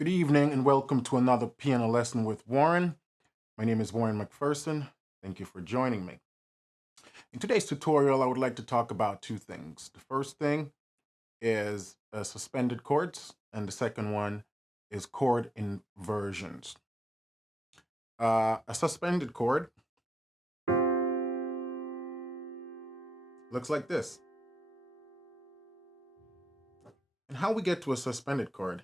Good evening and welcome to another piano lesson with Warren. My name is Warren McPherson. Thank you for joining me. In today's tutorial, I would like to talk about two things. The first thing is suspended chords, and the second one is chord inversions. A suspended chord looks like this. And how we get to a suspended chord: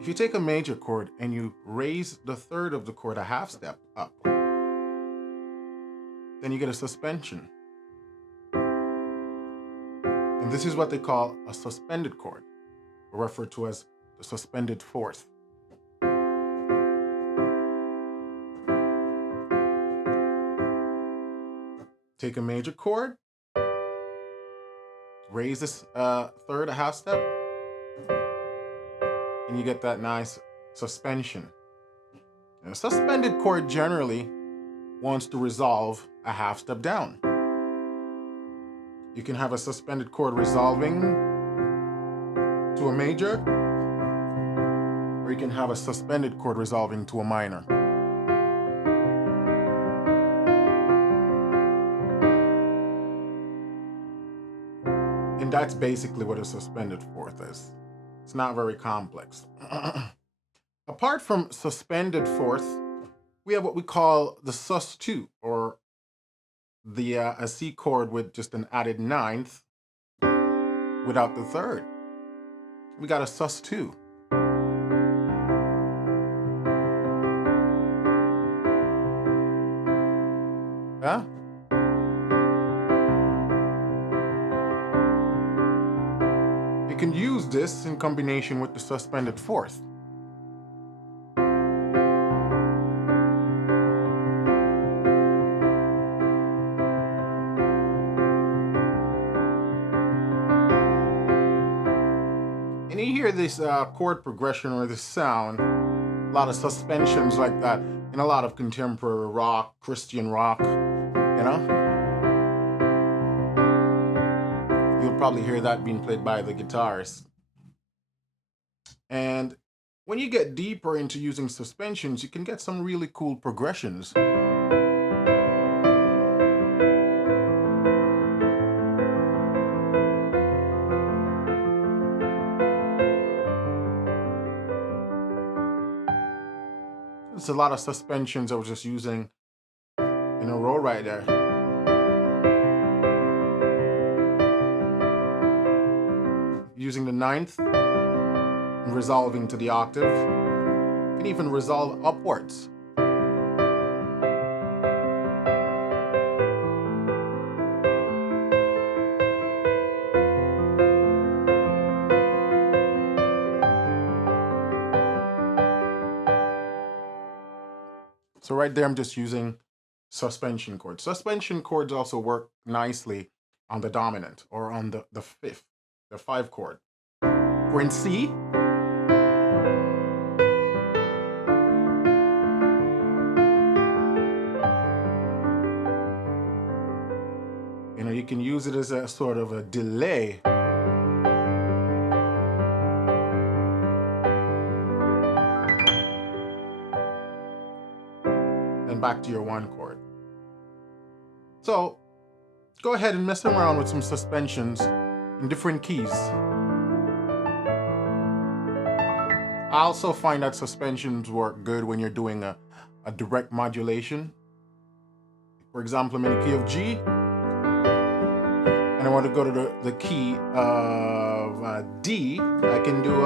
if you take a major chord and you raise the third of the chord a half step up, then you get a suspension. And this is what they call a suspended chord, or referred to as the suspended fourth. Take a major chord, raise this third a half step, and you get that nice suspension. And a suspended chord generally wants to resolve a half step down. You can have a suspended chord resolving to a major, or you can have a suspended chord resolving to a minor. And that's basically what a suspended fourth is. It's not very complex. Apart from suspended fourth, we have what we call the sus2, or a C chord with just an added ninth without the third. We got a sus2. Yeah? You can use this in combination with the suspended fourth. And you hear this chord progression or this sound, a lot of suspensions like that in a lot of contemporary rock, Christian rock, you know? You'll probably hear that being played by the guitarist. And when you get deeper into using suspensions, you can get some really cool progressions. There's a lot of suspensions I was just using in a row right there. Using the ninth and resolving to the octave. You can even resolve upwards. So right there, I'm just using suspension chords. Suspension chords also work nicely on the dominant, or on the fifth, the 5 chord. We're in C. You know, you can use it as a sort of a delay. And back to your 1 chord. So go ahead and mess around with some suspensions in different keys. I also find that suspensions work good when you're doing a direct modulation. For example, I'm in the key of G, and I want to go to the key of D. I can do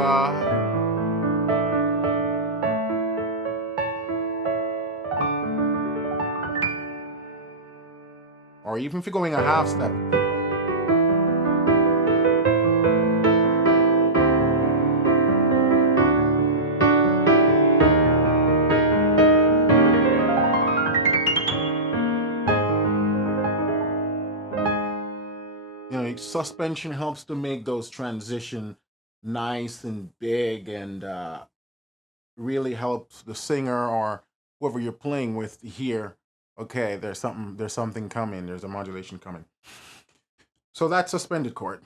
or even if you're going a half step. You know, suspension helps to make those transition nice and big, and really helps the singer or whoever you're playing with to hear, okay, there's something coming, there's a modulation coming. So that's suspended chord.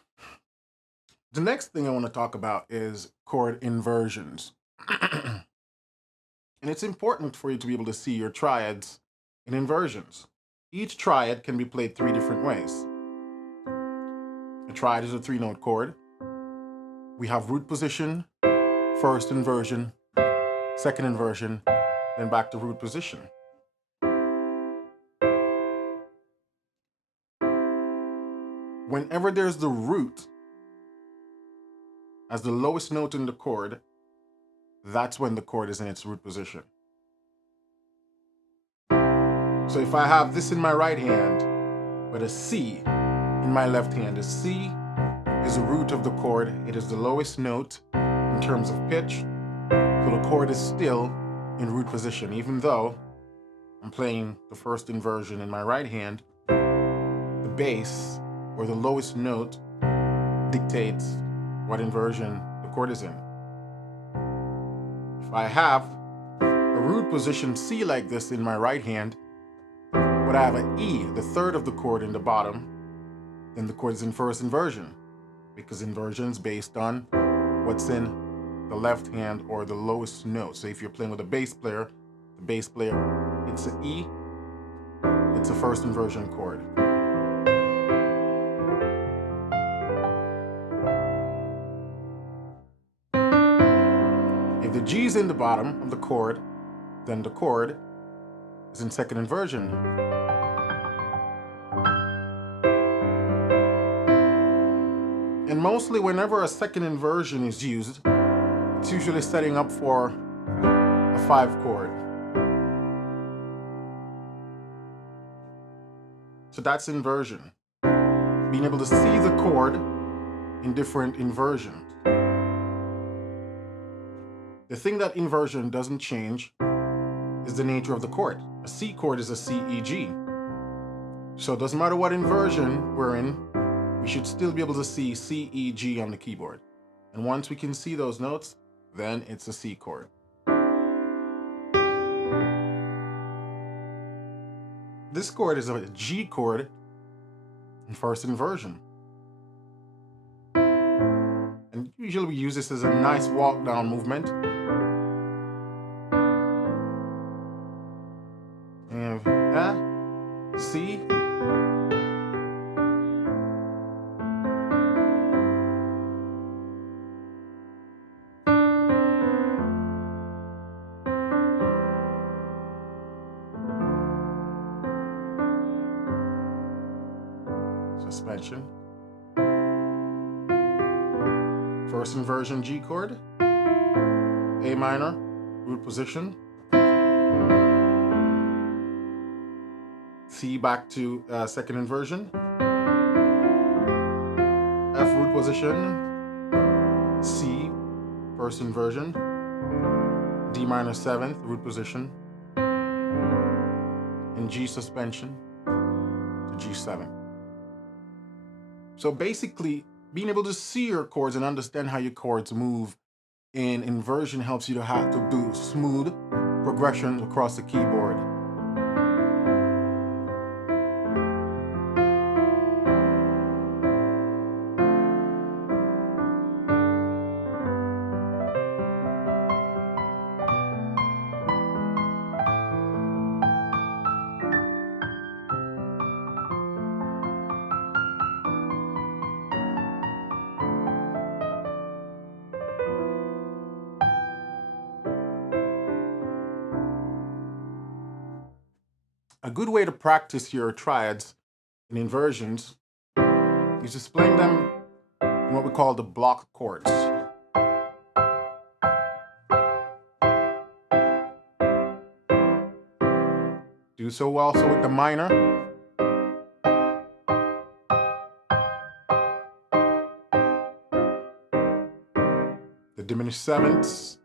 The next thing I want to talk about is chord inversions. And it's important for you to be able to see your triads and inversions. Each triad can be played 3 different ways. A triad is a 3-note chord. We have root position, first inversion, second inversion, then back to root position. Whenever there's the root as the lowest note in the chord, that's when the chord is in its root position. So if I have this in my right hand, but a C in my left hand, a C is the root of the chord. It is the lowest note in terms of pitch. So the chord is still in root position, even though I'm playing the first inversion in my right hand. The bass, or the lowest note, dictates what inversion the chord is in. If I have a root position C like this in my right hand, but I have an E, the third of the chord in the bottom, then the chord is in first inversion, because inversion is based on what's in the left hand or the lowest note. So if you're playing with a bass player, the bass player, it's an E, it's a first inversion chord. If the G is in the bottom of the chord, then the chord is in second inversion. And mostly whenever a second inversion is used, it's usually setting up for a 5 chord. So that's inversion. Being able to see the chord in different inversions. The thing that inversion doesn't change is the nature of the chord. A C chord is a C, E, G. So it doesn't matter what inversion we're in, we should still be able to see C, E, G on the keyboard. And once we can see those notes, then it's a C chord. This chord is a G chord in first inversion. And usually we use this as a nice walk down movement. And C, suspension, first inversion G chord, A minor, root position, C back to second inversion, F root position, C first inversion, D minor 7th root position, and G suspension to G7. So basically, being able to see your chords and understand how your chords move in inversion helps you to do smooth progression across the keyboard. A good way to practice your triads and inversions is just playing them in what we call the block chords. Do so also with the minor. The diminished sevenths.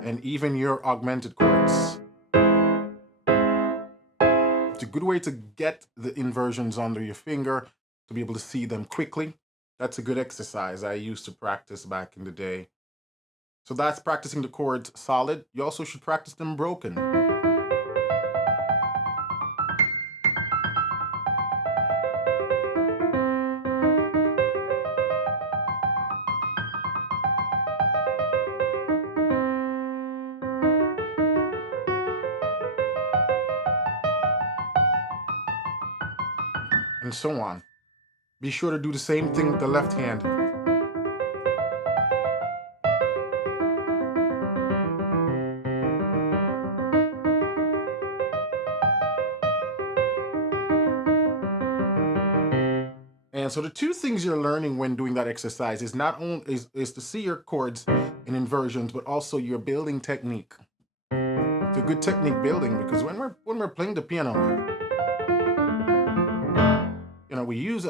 And even your augmented chords. It's a good way to get the inversions under your finger, to be able to see them quickly. That's a good exercise I used to practice back in the day. So that's practicing the chords solid. You also should practice them broken. and so on. Be sure to do the same thing with the left hand. And so the two things you're learning when doing that exercise is not only is to see your chords and inversions, but also your building technique. It's a good technique building because when we're playing the piano, you know, we use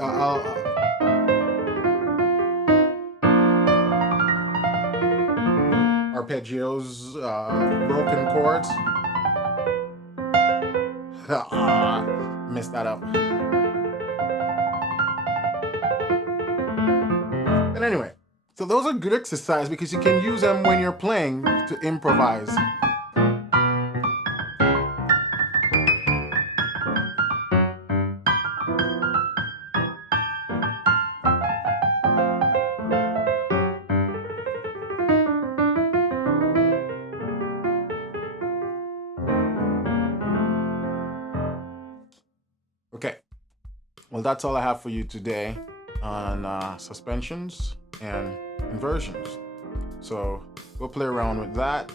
arpeggios, broken chords. Messed that up. But anyway, so those are good exercise because you can use them when you're playing to improvise. Okay, well, that's all I have for you today on suspensions and inversions. So go play around with that.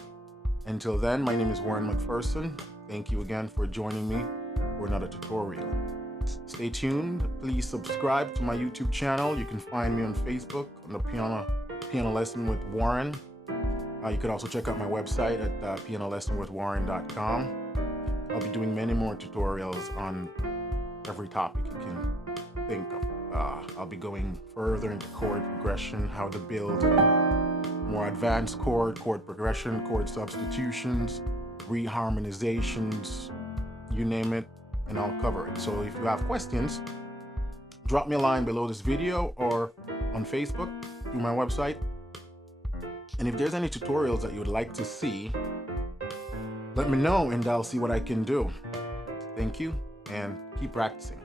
Until then, my name is Warren McPherson. Thank you again for joining me for another tutorial. Stay tuned. Please subscribe to my YouTube channel. You can find me on Facebook on the Piano Lesson with Warren. You could also check out my website at pianolessonwithwarren.com. I'll be doing many more tutorials on every topic you can think of. I'll be going further into chord progression, how to build more advanced chord progression, chord substitutions, reharmonizations, you name it, and I'll cover it. So if you have questions, drop me a line below this video or on Facebook through my website. And if there's any tutorials that you would like to see, let me know and I'll see what I can do. Thank you and keep practicing.